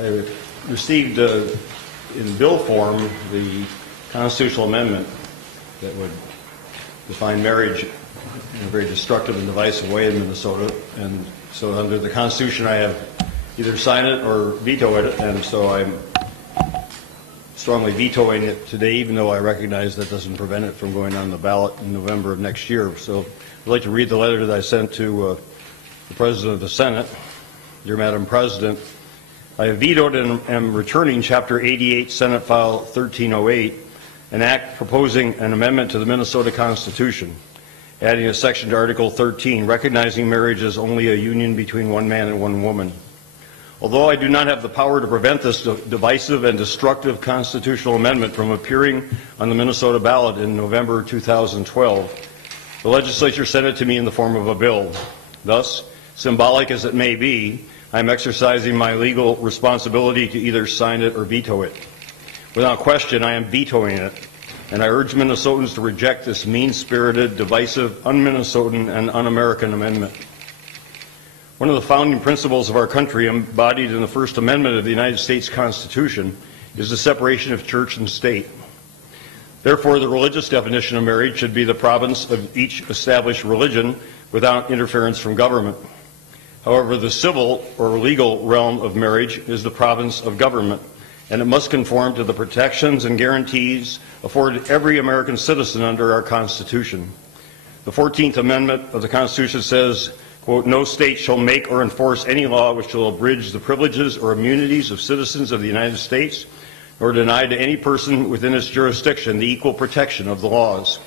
I received in bill form the constitutional amendment that would define marriage in a very destructive and divisive way in Minnesota, and so under the Constitution I have either sign it or veto it, and so I'm strongly vetoing it today, even though I recognize that doesn't prevent it from going on the ballot in November of next year. So I'd like to read the letter that I sent to the President of the Senate. Dear Madam President, I have vetoed and am returning Chapter 88, Senate File 1308, an act proposing an amendment to the Minnesota Constitution, adding a section to Article 13, recognizing marriage as only a union between one man and one woman. Although I do not have the power to prevent this divisive and destructive constitutional amendment from appearing on the Minnesota ballot in November 2012, the legislature sent it to me in the form of a bill. Thus, symbolic as it may be, I am exercising my legal responsibility to either sign it or veto it. Without question, I am vetoing it, and I urge Minnesotans to reject this mean-spirited, divisive, un-Minnesotan, and un-American amendment. One of the founding principles of our country, embodied in the First Amendment of the United States Constitution, is the separation of church and state. Therefore, the religious definition of marriage should be the province of each established religion without interference from government. However, the civil or legal realm of marriage is the province of government, and it must conform to the protections and guarantees afforded every American citizen under our Constitution. The 14th Amendment of the Constitution says, quote, no state shall make or enforce any law which shall abridge the privileges or immunities of citizens of the United States, nor deny to any person within its jurisdiction the equal protection of the laws.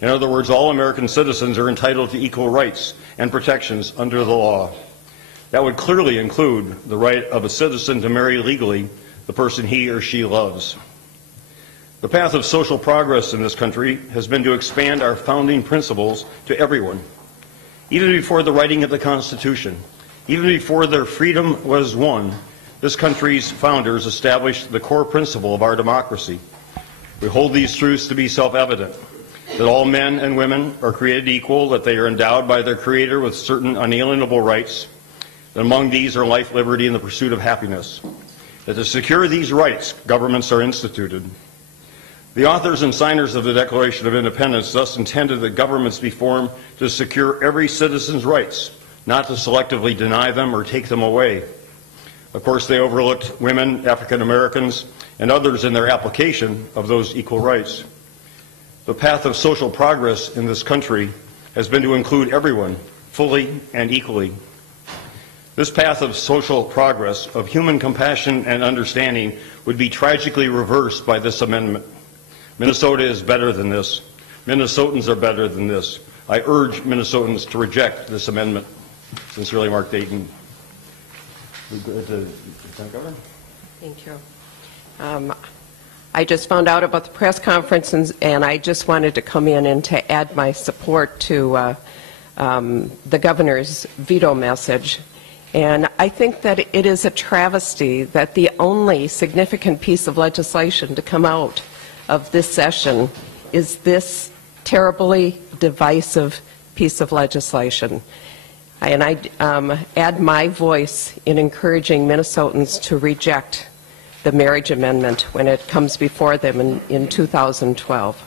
In other words, all American citizens are entitled to equal rights and protections under the law. That would clearly include the right of a citizen to marry legally the person he or she loves. The path of social progress in this country has been to expand our founding principles to everyone. Even before the writing of the Constitution, even before their freedom was won, this country's founders established the core principle of our democracy. We hold these truths to be self-evident, that all men and women are created equal, that they are endowed by their Creator with certain unalienable rights, that among these are life, liberty, and the pursuit of happiness, that to secure these rights, governments are instituted. The authors and signers of the Declaration of Independence thus intended that governments be formed to secure every citizen's rights, not to selectively deny them or take them away. Of course, they overlooked women, African Americans, and others in their application of those equal rights. The path of social progress in this country has been to include everyone fully and equally. This path of social progress, of human compassion and understanding, would be tragically reversed by this amendment. Minnesota is better than this. Minnesotans are better than this. I urge Minnesotans to reject this amendment. Sincerely, Mark Dayton. Thank you. I just found out about the press conference, and I just wanted to come in and to add my support to the governor's veto message. And I think that it is a travesty that the only significant piece of legislation to come out of this session is this terribly divisive piece of legislation. And I add my voice in encouraging Minnesotans to reject the marriage amendment when it comes before them in 2012.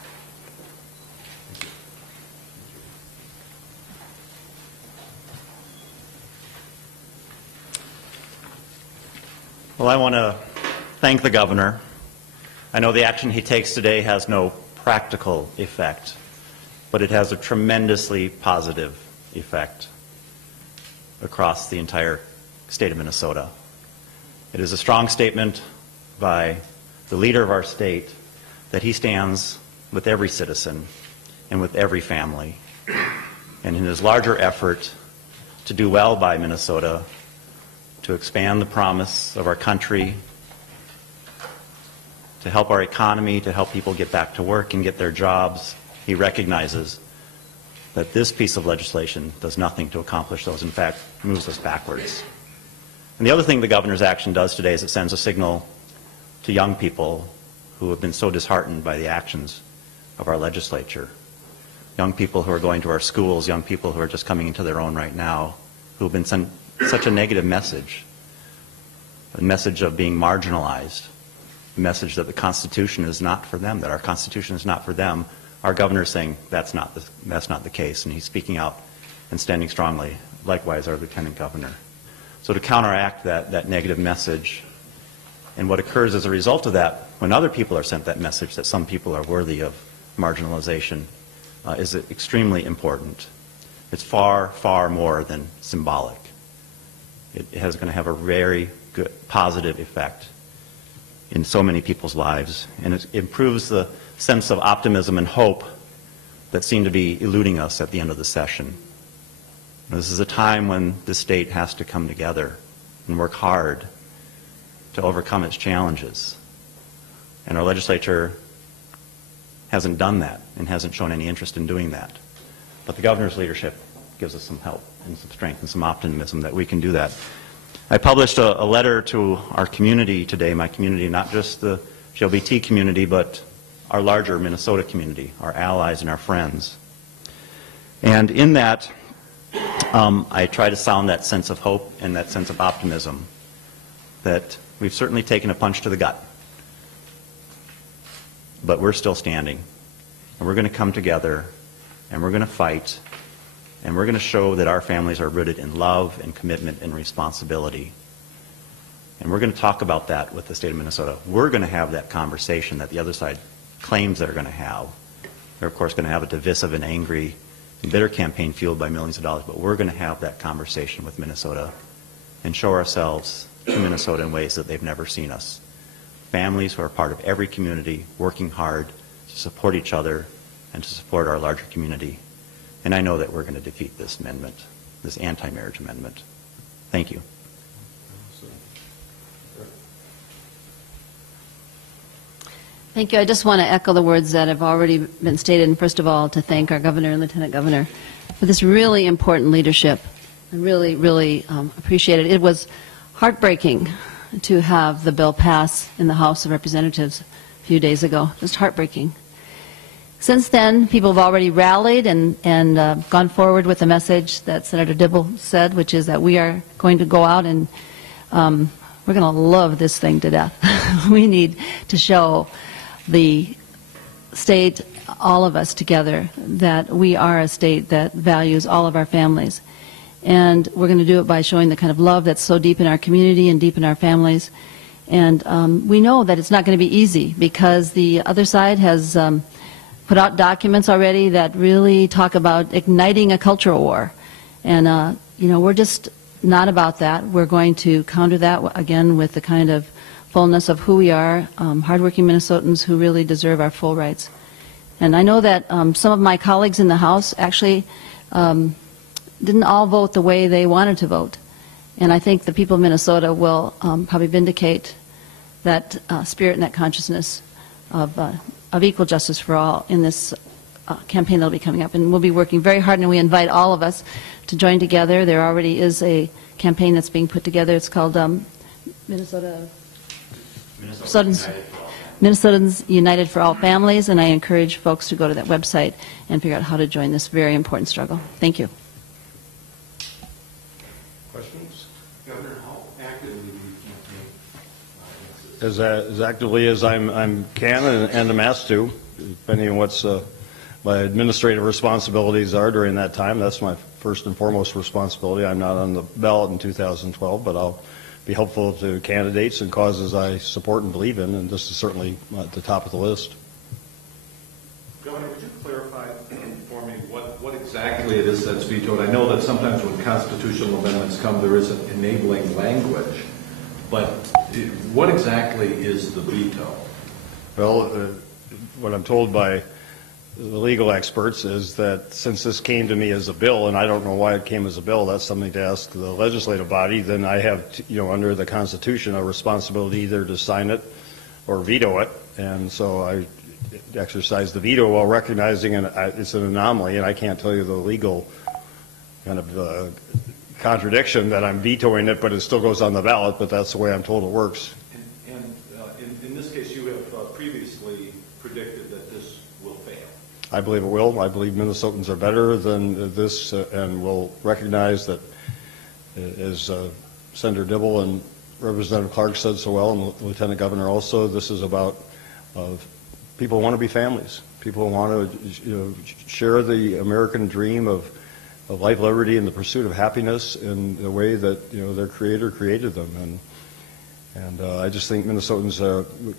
Well, I want to thank the governor. I know the action he takes today has no practical effect, but it has a tremendously positive effect across the entire state of Minnesota. It is a strong statement by the leader of our state that he stands with every citizen and with every family, and in his larger effort to do well by Minnesota, to expand the promise of our country, to help our economy, to help people get back to work and get their jobs, he recognizes that this piece of legislation does nothing to accomplish those. In fact, moves us backwards. And the other thing the governor's action does today is it sends a signal to young people who have been so disheartened by the actions of our legislature. Young people who are going to our schools, young people who are just coming into their own right now, who have been sent such a negative message. a message of being marginalized, a message that the Constitution is not for them, that our Constitution is not for them. Our governor is saying that's not the case, and he's speaking out and standing strongly. Likewise, our lieutenant governor. So to counteract that negative message, and what occurs as a result of that, when other people are sent that message that some people are worthy of marginalization, is extremely important. It's far, far more than symbolic. It is going to have a very good, positive effect in so many people's lives, and it improves the sense of optimism and hope that seem to be eluding us at the end of the session. This is a time when the state has to come together and work hard to overcome its challenges. And our legislature hasn't done that and hasn't shown any interest in doing that. But the governor's leadership gives us some help and some strength and some optimism that we can do that. I published a letter to our community today, my community, not just the LGBT community, but our larger Minnesota community, our allies and our friends. And in that, I try to sound that sense of hope and that sense of optimism that we've certainly taken a punch to the gut, but we're still standing, and we're going to come together, and we're going to fight, and we're going to show that our families are rooted in love and commitment and responsibility. And we're going to talk about that with the state of Minnesota. We're going to have that conversation that the other side claims they're going to have. They're, of course, going to have a divisive and angry and bitter campaign fueled by millions of dollars, but we're going to have that conversation with Minnesota and show ourselves to Minnesota in ways that they've never seen us. Families who are part of every community, working hard to support each other and to support our larger community. And I know that we're going to defeat this amendment, this anti-marriage amendment. Thank you. Thank you. I just want to echo the words that have already been stated, and first of all, to thank our governor and lieutenant governor for this really important leadership. I really, really appreciate it. It was heartbreaking to have the bill pass in the House of Representatives a few days ago. Just heartbreaking. Since then, people have already rallied and gone forward with the message that Senator Dibble said, which is that we are going to go out and we're going to love this thing to death. We need to show the state, all of us together, that we are a state that values all of our families. And we're going to do it by showing the kind of love that's so deep in our community and deep in our families. And we know that it's not going to be easy because the other side has put out documents already that really talk about igniting a cultural war. And, you know, we're just not about that. We're going to counter that, again, with the kind of fullness of who we are, hardworking Minnesotans who really deserve our full rights. And I know that some of my colleagues in the House actually didn't all vote the way they wanted to vote. And I think the people of Minnesota will probably vindicate that spirit and that consciousness of equal justice for all in this campaign that will be coming up. And we'll be working very hard, and we invite all of us to join together. There already is a campaign that's being put together. It's called Minnesotans United for All Families, and I encourage folks to go to that website and figure out how to join this very important struggle. Thank you. Questions? Governor, how actively do you campaign? As actively as I can and am asked to, depending on what's my administrative responsibilities are during that time. That's my first and foremost responsibility. I'm not on the ballot in 2012, but I'll be helpful to candidates and causes I support and believe in, and this is certainly at the top of the list. Governor, would you clarify for me what exactly it is that's vetoed? I know that sometimes when constitutional amendments come, there is an enabling language, but what exactly is the veto? Well, what I'm told by the legal experts is that since this came to me as a bill, and I don't know why it came as a bill, that's something to ask the legislative body, then I have, under the Constitution, a responsibility either to sign it or veto it. And so I exercise the veto while recognizing it's an anomaly, and I can't tell you the legal kind of contradiction that I'm vetoing it, but it still goes on the ballot, but that's the way I'm told it works. And in this case, you have previously predicted that this will fail. I believe it will. I believe Minnesotans are better than this and will recognize that, as Senator Dibble and Representative Clark said so well, and the Lieutenant Governor also, this is about people who want to be families. People who want to share the American dream of life, liberty, and the pursuit of happiness in the way that their Creator created them. And I just think Minnesotans,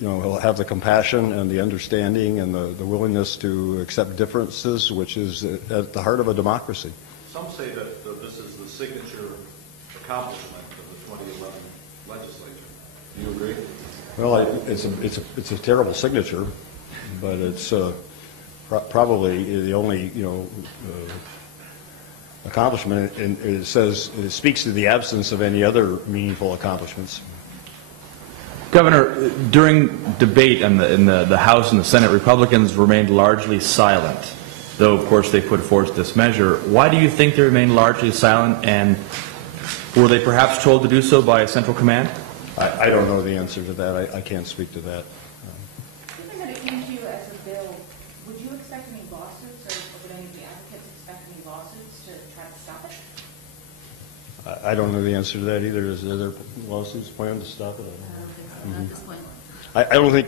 will have the compassion and the understanding and the willingness to accept differences, which is at the heart of a democracy. Some say that this is the signature accomplishment of the 2011 legislature. Do you agree? Well, it's a terrible signature, but it's probably the only accomplishment. And it speaks to the absence of any other meaningful accomplishments. Governor, during debate in the House and the Senate, Republicans remained largely silent, though, of course, they put forth this measure. Why do you think they remained largely silent, and were they perhaps told to do so by Central Command? I don't know the answer to that. I can't speak to that. Given that it came to you as a bill, would you expect any lawsuits, or would any of the advocates expect any lawsuits to try to stop it? I don't know the answer to that either. Is there lawsuits planned to stop it? Not at this point. I don't think.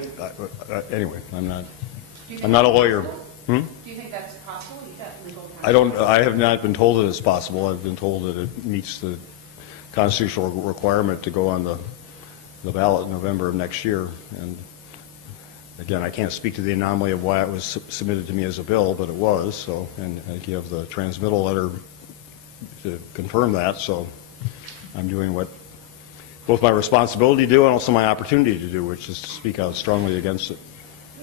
Anyway, I'm not a lawyer. Do you think that's possible? You've got legal counsel. I have not been told that it's possible. I've been told that it meets the constitutional requirement to go on the ballot in November of next year. And again, I can't speak to the anomaly of why it was submitted to me as a bill, but it was. So, and I think you have the transmittal letter to confirm that. So, I'm doing what both my responsibility to do and also my opportunity to do, which is to speak out strongly against it.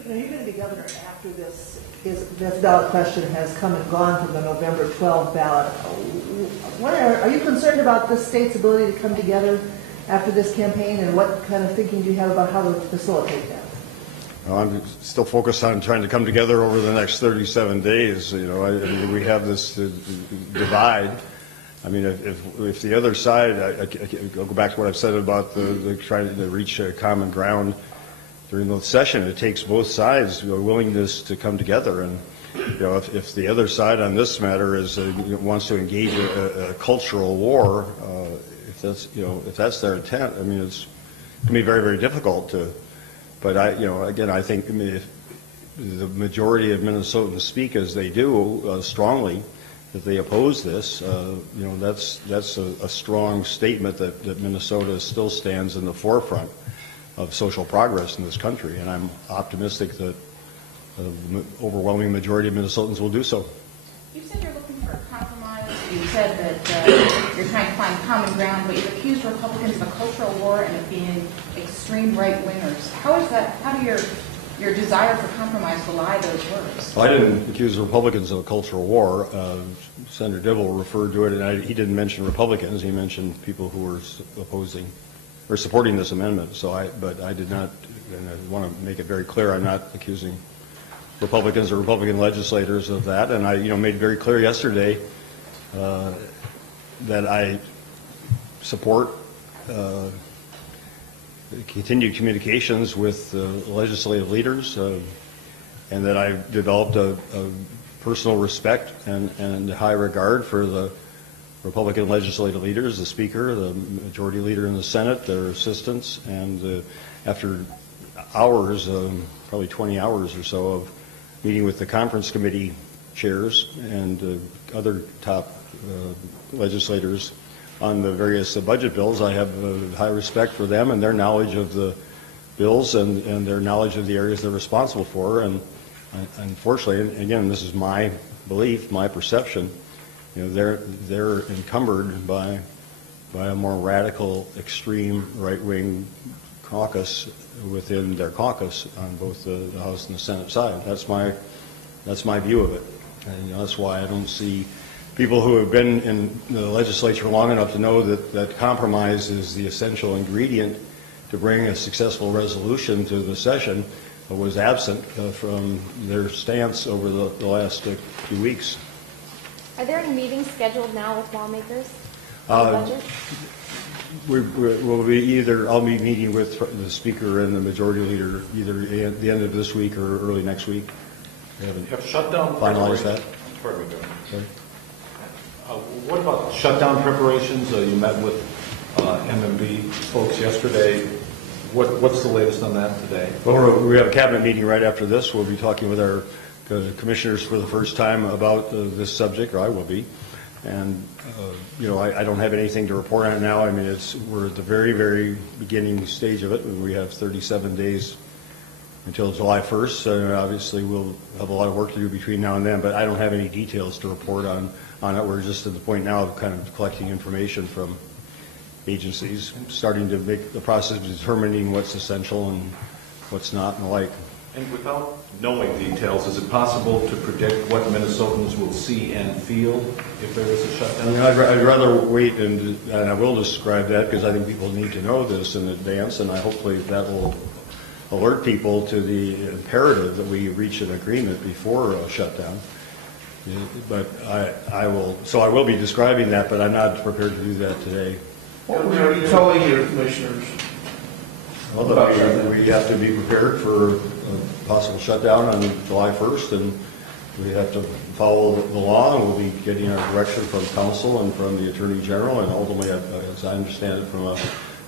Now, you're going to be governor after this ballot question has come and gone from the November 12 ballot. Are you concerned about the state's ability to come together after this campaign, and what kind of thinking do you have about how to facilitate that? Well, I'm still focused on trying to come together over the next 37 days. We have this divide. I mean, if the other side, I'll go back to what I've said about the trying to reach a common ground during the session. It takes both sides willingness to come together, and if the other side on this matter wants to engage a cultural war, if that's their intent, I mean, it's going to be very, very difficult to. But I think if the majority of Minnesotans speak as they do strongly, that they oppose this, that's a strong statement that Minnesota still stands in the forefront of social progress in this country, and I'm optimistic that the overwhelming majority of Minnesotans will do so. You said you're looking for a compromise. You said that you're trying to find common ground, but you've accused Republicans of a cultural war and of being extreme right-wingers. How do your desire for compromise belie those words? Well, I didn't accuse the Republicans of a cultural war. Senator Dibble referred to it, and he didn't mention Republicans. He mentioned people who were opposing or supporting this amendment. But I did not, and I want to make it very clear, I'm not accusing Republicans or Republican legislators of that. And I, made very clear yesterday that I support continued communications with legislative leaders, and that I've developed a personal respect and high regard for the Republican legislative leaders, the Speaker, the Majority Leader in the Senate, their assistants, and after hours, probably 20 hours or so of meeting with the conference committee chairs and other top legislators on the various budget bills, I have high respect for them and their knowledge of the bills and their knowledge of the areas they're responsible for. And unfortunately, and again, this is my belief, my perception, they're encumbered by a more radical, extreme right-wing caucus within their caucus on both the House and the Senate side. That's my view of it, and that's why I don't see people who have been in the legislature long enough to know that compromise is the essential ingredient to bring a successful resolution to the session was absent from their stance over the last few weeks. Are there any meetings scheduled now with lawmakers on the budget? We'll be I'll be meeting with the Speaker and the Majority Leader either at the end of this week or early next week. We haven't finalized that. Pardon me, Governor. What about shutdown preparations? You met with MMB folks yesterday. What's the latest on that today? Well, we have a cabinet meeting right after this. We'll be talking with our commissioners for the first time about this subject, or I will be. And, I don't have anything to report on it now. I mean, we're at the very, very beginning stage of it, and we have 37 days until July 1st. So obviously, we'll have a lot of work to do between now and then, but I don't have any details to report on it. We're just at the point now of kind of collecting information from agencies, starting to make the process of determining what's essential and what's not and the like. And without knowing details, is it possible to predict what Minnesotans will see and feel if there is a shutdown? I'd rather wait, and I will describe that because I think people need to know this in advance, and hopefully that will alert people to the imperative that we reach an agreement before a shutdown. But I will be describing that, but I'm not prepared to do that today. What are you telling your commissioners? Well, we have to be prepared for a possible shutdown on July 1st, and we have to follow the law, and we'll be getting our direction from council and from the Attorney General, and ultimately, as I understand it, from a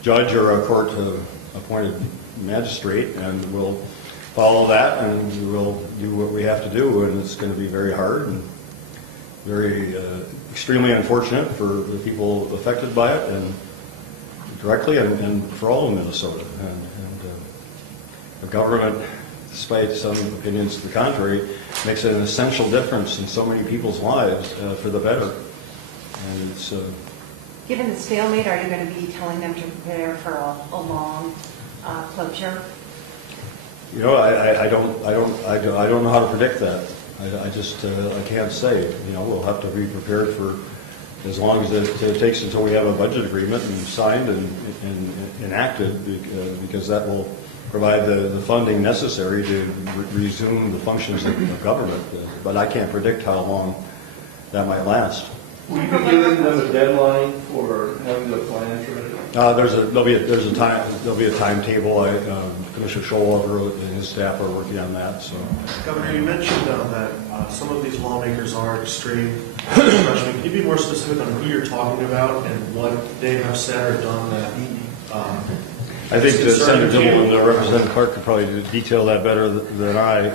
judge or a court-appointed magistrate, and we'll follow that, and we'll do what we have to do, and it's going to be very hard and very extremely unfortunate for the people affected by it, and directly and for all of Minnesota. And the government, despite some opinions to the contrary, makes an essential difference in so many people's lives for the better. And it's given the stalemate, are you going to be telling them to prepare for a long closure? I don't know how to predict that. I can't say. We'll have to be prepared for as long as it takes until we have a budget agreement and signed and enacted, because that will provide the funding necessary to resume the functions of government. But I can't predict how long that might last. Will you be giving them a deadline for having the plans ready? There'll be a timetable. Commissioner Schollover and his staff are working on that. So, Governor, you mentioned that some of these lawmakers are extreme freshmen. Can you be more specific on who you're talking about and what they have said or done that? I think that Senator Dibble and Representative Clark could probably detail that better than I.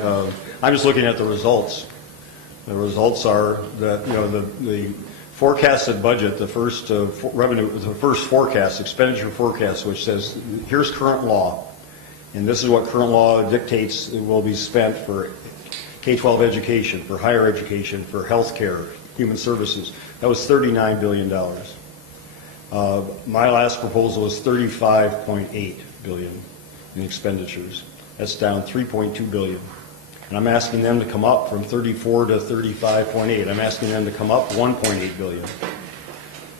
I'm just looking at the results. The results are that the forecasted budget, the first expenditure forecast, which says here's current law, and this is what current law dictates will be spent for K-12 education, for higher education, for health care, human services. That was $39 billion. My last proposal was $35.8 billion in expenditures. That's down $3.2 billion. And I'm asking them to come up from 34 to 35.8. I'm asking them to come up 1.8 billion.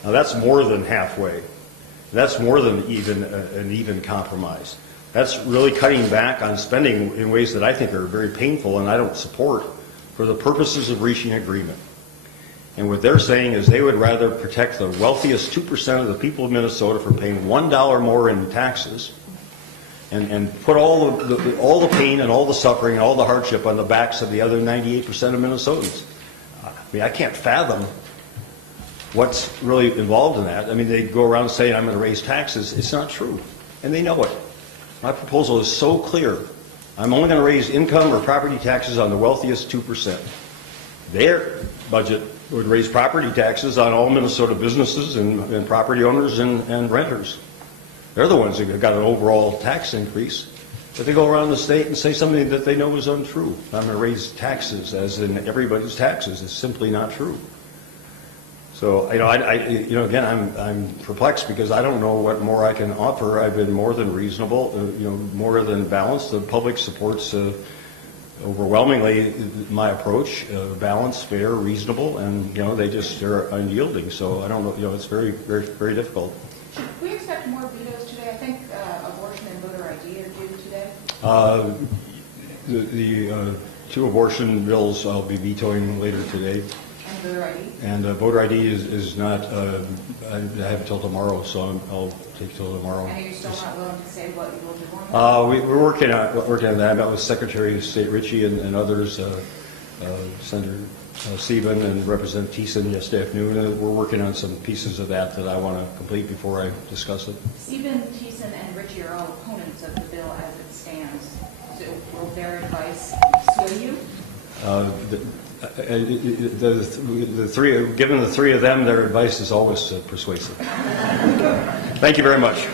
Now that's more than halfway. That's more than an even compromise. That's really cutting back on spending in ways that I think are very painful and I don't support for the purposes of reaching agreement. And what they're saying is they would rather protect the wealthiest 2% of the people of Minnesota from paying $1 more in taxes and put all the pain and all the suffering and all the hardship on the backs of the other 98% of Minnesotans. I mean, I can't fathom what's really involved in that. I mean, they go around saying I'm going to raise taxes. It's not true, and they know it. My proposal is so clear. I'm only going to raise income or property taxes on the wealthiest 2%. Their budget would raise property taxes on all Minnesota businesses and property owners and renters. They're the ones that got an overall tax increase. But they go around the state and say something that they know is untrue. I'm going to raise taxes, as in everybody's taxes. It's simply not true. So, again, I'm perplexed because I don't know what more I can offer. I've been more than reasonable, more than balanced. The public supports overwhelmingly my approach, balanced, fair, reasonable, and they just are unyielding. So I don't know. It's very, very, very difficult. Should we expect more vetoes today? I think abortion and voter ID are due today. The two abortion bills I'll be vetoing later today. And voter ID? And voter ID is not, I have until tomorrow, so I'll take till tomorrow. And are you still not willing to say what you will do on that? We're working on that. I met with Secretary of State Ritchie and others, Senator Stephen and Representative Thiessen yesterday afternoon. We're working on some pieces of that I want to complete before I discuss it. Stephen, Thiessen, and Richie are all opponents of the bill as it stands. So will their advice sway you? The three, given the three of them, their advice is always persuasive. Thank you very much.